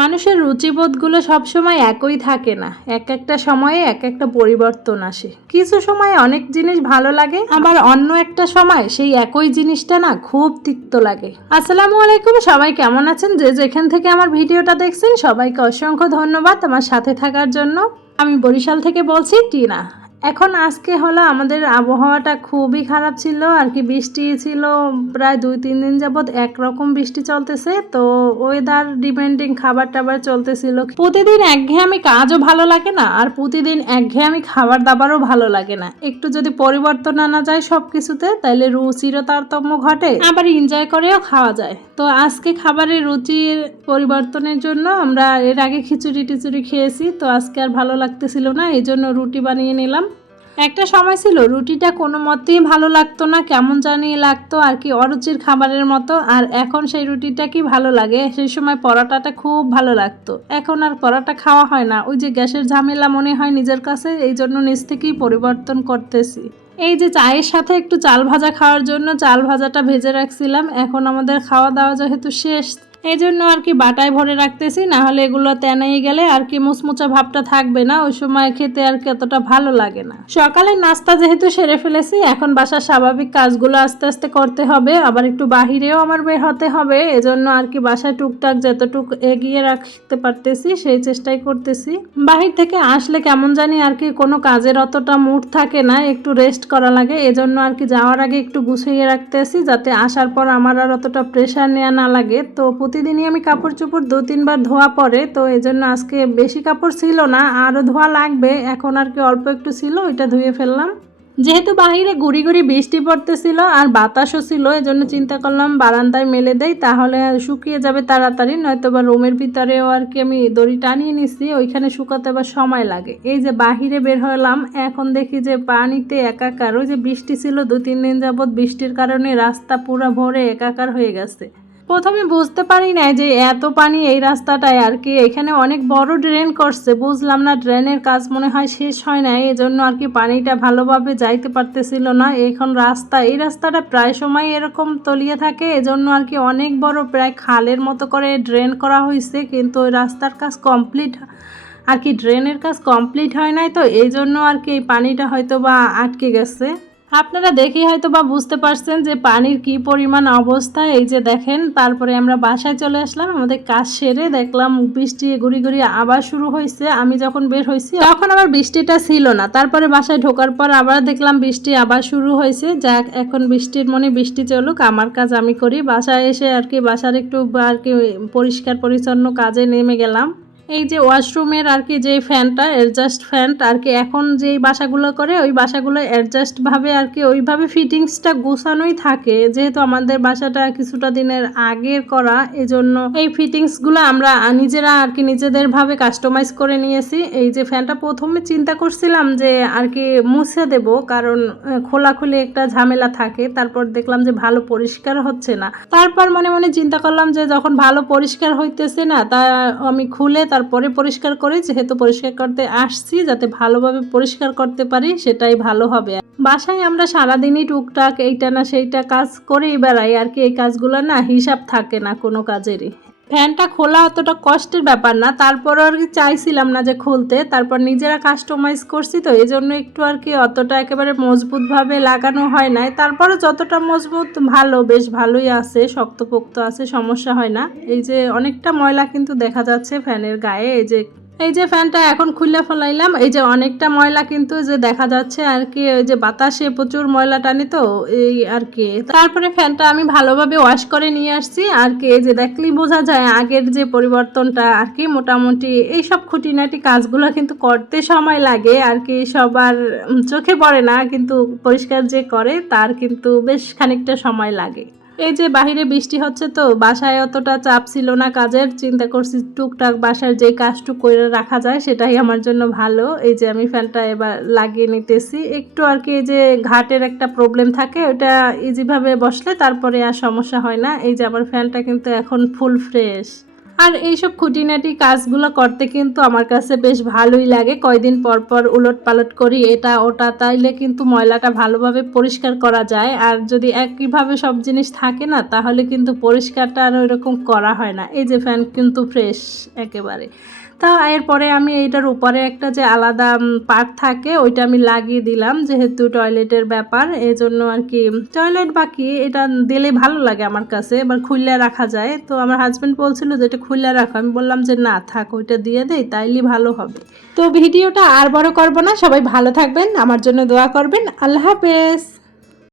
মানুষের রুচিবোধগুলো সবসময় একই থাকে না। এক একটা সময়ে এক একটা পরিবর্তন আসে। কিছু সময় অনেক জিনিস ভালো লাগে, আবার অন্য একটা সময় সেই একই জিনিসটা না খুব তিক্ত লাগে। আসসালামু আলাইকুম, সবাই কেমন আছেন? যে যেখান থেকে আমার ভিডিওটা দেখছেন, সবাইকে অসংখ্য ধন্যবাদ আমার সাথে থাকার জন্য। আমি বরিশাল থেকে বলছি, টিনা। এখন আজকে হলো আমাদের আবহাওয়াটা খুবই খারাপ ছিল, আর কি বৃষ্টি ছিল প্রায় দুই, তিন দিন যাবৎ একরকম বৃষ্টি চলতেছে, তো ওয়েদার ডিপেন্ডিং খাবার টাবার চলতেছিল। প্রতিদিন একঘেয়েমি কাজও ভালো লাগে না, আর প্রতিদিন একঘেয়েমি খাবার দাবারও ভালো লাগে না। একটু যদি পরিবর্তন আনা যায় সব কিছুতে তাহলে রুচিরও তারতম্য ঘটে, আবার এনজয় করেও খাওয়া যায়। তো আজকে খাবারের রুচির পরিবর্তনের জন্য আমরা এর আগে খিচুড়ি টিচুড়ি খেয়েছি, তো আজকে আর ভালো লাগতেছিল না এই জন্য রুটি বানিয়ে নিলাম। একটা সময় ছিল রুটিটা কোনো মতেই ভালো লাগতো না, কেমন জানি লাগতো আর কি অরুচির খাবারের মতো, আর এখন সেই রুটিটা কি ভালো লাগে? সেই সময় পরোটাটা খুব ভালো লাগতো। এখন আর পরোটা খাওয়া হয় না। ওই যে গ্যাসের ঝামেলা মনে হয় নিজের কাছে, এই জন্য নিজ থেকেই পরিবর্তন করতেছি। এই যে চায়ের সাথে একটু চাল ভাজা খাওয়ার জন্য চাল ভাজাটা ভেজে রাখছিলাম। এখন আমাদের খাওয়া দাওয়া যেহেতু শেষ এই জন্য আর কি বাটায় ভরে রাখতেছি না হলে এগুলো তেনাই গেলে আর কি মুচমুচা ভাবটা থাকবে না, ওই সময় খেতে আর কি অতটা ভালো লাগে না। সকালে নাস্তা যেহেতু সেরে ফেলেছি, এখন বাসার স্বাভাবিক কাজগুলো আস্তে আস্তে করতে হবে, আবার একটু বাহিরেও আমার বের হতে হবে, এজন্য আর কি বাসায় টুকটাক যতটুক এগিয়ে রাখতে পারতেছি, সেই চেষ্টাই করতেছি। বাহির থেকে আসলে কেমন জানি আর কি কোনো কাজের অতটা মুড থাকে না, একটু রেস্ট করা লাগে, এজন্য আর কি যাওয়ার আগে একটু গুছিয়ে রাখতেছি, যাতে আসার পর আমার আর অতটা প্রেশার নেওয়া না লাগে, তো প্রতিদিনই আমি কাপড় চোপড় দু তিনবার ধোয়া পড়ে তো এই জন্য আজকে বেশি কাপড় ছিল না, আরও ধোয়া লাগবে, এখন আর কি অল্প একটু ছিল, ওইটা ধুয়ে ফেললাম। যেহেতু বাহিরে গুড়ি গুড়ি বৃষ্টি পড়তেছিল আর বাতাসও ছিল এই জন্য চিন্তা করলাম বারান্দায় মেলে দেই, তাহলে শুকিয়ে যাবে তাড়াতাড়ি নয়তো বা রুমের ভিতরেও আর কি আমি দড়ি টানিয়ে নিছি, ওইখানে শুকাতে আবার সময় লাগে। এই যে বাহিরে বের হলাম, এখন দেখি যে পানিতে একাকার, ওই যে বৃষ্টি ছিল দু তিন দিন যাবৎ, বৃষ্টির কারণে রাস্তা পুরো ভরে একাকার হয়ে গেছে। প্রথমে বুঝতে পারি না যে এত পানি এই রাস্তাটায় আর কি। এখানে অনেক বড় ড্রেন করছে, বুঝলাম না ড্রেনের কাজ মনে হয় শেষ হয় না এই জন্য আর কি পানিটা ভালোভাবে যাইতে পারতেছিল না। এখন রাস্তা, এই রাস্তাটা প্রায় সময় এরকম তলিয়ে থাকে, এজন্য আর কি অনেক বড় প্রায় খালের মতো করে ড্রেন করা হয়েছে কিন্তু ওই রাস্তার কাজ কমপ্লিট আর কি ড্রেনের কাজ কমপ্লিট হয় নাই তো এই জন্য আর কি এই পানিটা হয়তো বা আটকে গেছে। আপনারা দেখেই হয়তো বা বুঝতে পারছেন যে পানির কি পরিমাণ অবস্থা। এই যে দেখেন, তারপরে আমরা বাসায় চলে আসলাম, আমাদের কাজ সেরে দেখলাম বৃষ্টি গুড়ি গুড়ি আবার শুরু হয়েছে আমি যখন বের হয়েছি তখন আবার বৃষ্টিটা ছিল না। তারপরে বাসায় ঢোকার পর আবার দেখলাম বৃষ্টি আবার শুরু হয়েছে যাক, এখন বৃষ্টির মনে বৃষ্টি চলুক, আমার কাজ আমি করি। বাসায় এসে আর কি, বাসার একটু আর কি পরিষ্কার পরিচ্ছন্ন কাজে নেমে গেলাম। এই যে ওয়াশরুমের আর কি যে ফ্যানটা অ্যাডজাস্ট ফ্যান আর কি এখন যেই বাসাগুলো করে, ওই বাসাগুলো অ্যাডজাস্টভাবে আর কি ওইভাবে ফিটিংসটা গোছানোই থাকে। যেহেতু আমাদের বাসাটা কিছুটা দিনের আগের করা, এজন্য এই ফিটিংসগুলো আমরা নিজেরা আর কি নিজেদেরভাবে কাস্টমাইজ করে নিয়েছি। এই যে ফ্যানটা প্রথমে চিন্তা করছিলাম যে আর কি মুছে দেব, কারণ খোলাখুলি একটা ঝামেলা থাকে, তারপর দেখলাম যে ভালো পরিষ্কার হচ্ছে না। তারপর মনে মনে চিন্তা করলাম যে যখন ভালো পরিষ্কার হইতেছে না, তা আমি খুলে তারপরে পরিষ্কার করে, যেহেতু পরিষ্কার করতে আসছি, যাতে ভালোভাবে পরিষ্কার করতে পারি, সেটাই ভালো হবে। বাসায় আমরা সারাদিনই টুকটাক এইটা না সেইটা কাজ করেই বেড়াই, আর কি এই কাজগুলো না হিসাব থাকে না কোনো কাজেরই। ফ্যানটা খোলা অতটা কষ্টের ব্যাপার না, তারপরও আর কি চাইছিলাম না যে খুলতে, তারপর নিজেরা কাস্টমাইজ করছি তো এই জন্য একটু আর কি অতটা একেবারে মজবুতভাবে লাগানো হয় নাই। তারপরও যতটা মজবুত ভালো, বেশ ভালোই আছে, শক্তপোক্ত আছে, সমস্যা হয় না। এই যে অনেকটা ময়লা কিন্তু দেখা যাচ্ছে ফ্যানের গায়ে, এই যে এই যে ফ্যানটা এখন খুলে ফেলাইলাম, এই যে অনেকটা ময়লা কিন্তু যে দেখা যাচ্ছে আর কি ওই যে বাতাসে প্রচুর ময়লা টানি তো, এই আর কি। তারপরে ফ্যানটা আমি ভালোভাবে ওয়াশ করে নিয়ে আসছি, আর কি, এই যে দেখলেই বোঝা যায় আগের যে পরিবর্তনটা আর কি, মোটামুটি এই সব খুঁটিনাটি কাজগুলো কিন্তু করতে সময় লাগে, আর কি, সবার চোখে পড়ে না, কিন্তু পরিষ্কার যে করে, তার কিন্তু বেশ খানিকটা সময় লাগে। এই যে বাহিরে বৃষ্টি হচ্ছে তো, বাসায় অতটা চাপ ছিল না কাজের। চিন্তা করছি টুকটাক বাসার যে কাজটুক করে রাখা যায় সেটাই আমার জন্য ভালো। এই যে আমি ফ্যানটা এবার লাগিয়ে নিতেছি। একটু আর কি এই যে ঘাটের একটা প্রবলেম থাকে, ওটা ইজিভাবে বসলে তারপরে আর সমস্যা হয় না। এই যে আমার ফ্যানটা কিন্তু এখন ফুল ফ্রেশ আর এইসব খুঁটিনাটি কাজগুলো করতে কিন্তু আমার কাছে বেশ ভালোই লাগে। কয়দিন পর পর উলট পালট করি, এটা, ওটা, তাইলে কিন্তু ময়লাটা ভালোভাবে পরিষ্কার করা যায়। আর যদি একইভাবে সব জিনিস থাকে না, তাহলে কিন্তু পরিষ্কারটা আর ওইরকম করা হয় না। এই যে ফ্যান কিন্তু ফ্রেশ একেবারে। তা এরপরে আমি এইটার উপরে একটা যে আলাদা পার্ট থাকে, ওইটা আমি লাগিয়ে দিলাম যেহেতু টয়লেটের ব্যাপার। এই জন্য আর কি, টয়লেট বাকি, এটা দিলে ভালো লাগে আমার কাছে, এবার খুললে রাখা যায়। তো আমার হাজব্যান্ড বলছিল যে এটা খুললে রাখো। আমি বললাম যে না, থাক, ওইটা দিয়ে দেই, তাইলে ভালো হবে। তো ভিডিওটা আর বড় করব না, সবাই ভালো থাকবেন, আমার জন্য দোয়া করবেন। আল্লাহ হাফেজ।